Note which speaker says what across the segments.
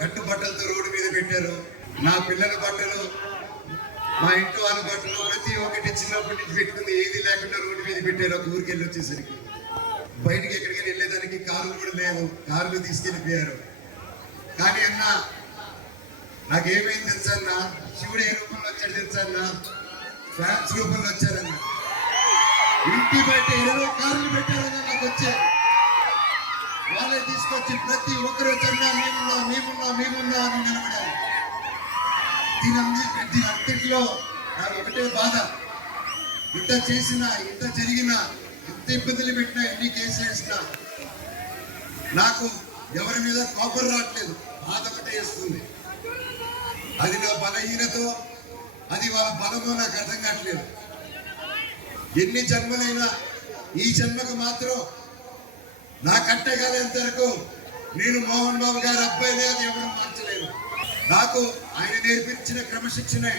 Speaker 1: కట్టు బట్టలతో రోడ్డు మీద పెట్టారు. నా పిల్లల బట్టలు మా ఇంట్లో వాళ్ళ బట్టలు ప్రతి ఒక్కటి చిన్నప్పటి నుంచి పెట్టుకుంది. ఏది లేకుండా రోడ్డు మీద పెట్టారు. ఒక ఊరికి వెళ్ళి వచ్చేసరికి. బయటికి ఎక్కడికి వెళ్ళేదానికి కార్లు కూడా లేవు. కార్లు తీసుకెళ్ళిపోయారు. కానీ అన్న నాకేమైంది తెలుసా శివుడు ఏ రూపంలో వచ్చాడు తెలుసన్నా ఫ్యాన్స్ రూపంలో వచ్చారన్న. ఇంటి బయట ఏదో కార్లు తీసుకొచ్చి ప్రతి ఒక్కరు వచ్చారన్నా మేమున్నా మేమున్నా మేమున్నా అని నిలబడారు దీని దీని అంతటిలో నాకు ఒకటే బాధ. ఇంత చేసినా ఇంత జరిగినా ఎంత ఇబ్బందులు పెట్టినా ఎన్ని కేసులు వేసినా నాకు ఎవరి మీద కోపం రావట్లేదు. బాధ ఒకటే వేస్తుంది. అది నా బలహీనతో అది వాళ్ళ బలమో నాకు అర్థం కావట్లేదు. ఎన్ని జన్మలైనా ఈ జన్మకు మాత్రం నాకంటే కట్టగలేంత వరకు నేను మోహన్ బాబు గారి అబ్బాయినే అది ఎవరు మార్చలేదు. నాకు ఆయన నేర్పించిన క్రమశిక్షణే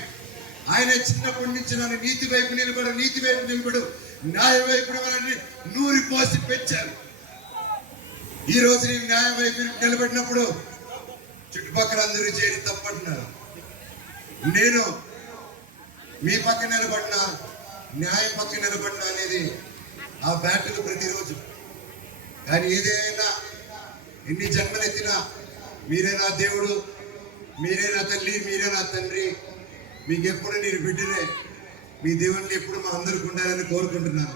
Speaker 1: ఆయన చిన్నప్పటి నుంచి నన్ను నీతి వైపు నిలబడు నీతి వైపు నిలబడు న్యాయ వైపు నూరి పోసి పెంచారు. ఈ రోజు నేను న్యాయ వైపు నిలబడినప్పుడు చుట్టుపక్కల అందరూ చేరి తప్పంటున్నారు. నేను మీ పక్క నిలబడినా న్యాయం పక్క నిలబడినా అనేది ఆ బ్యాటలు ప్రతిరోజు. కానీ ఏదైనా ఎన్ని జన్మలెత్తినా మీరే నా దేవుడు మీరే నా తల్లి మీరే నా తండ్రి. మీకు ఎప్పుడు నేను బిడ్డనే మీ దేవుణ్ణి ఎప్పుడు మా అందరికి ఉండాలని కోరుకుంటున్నాను.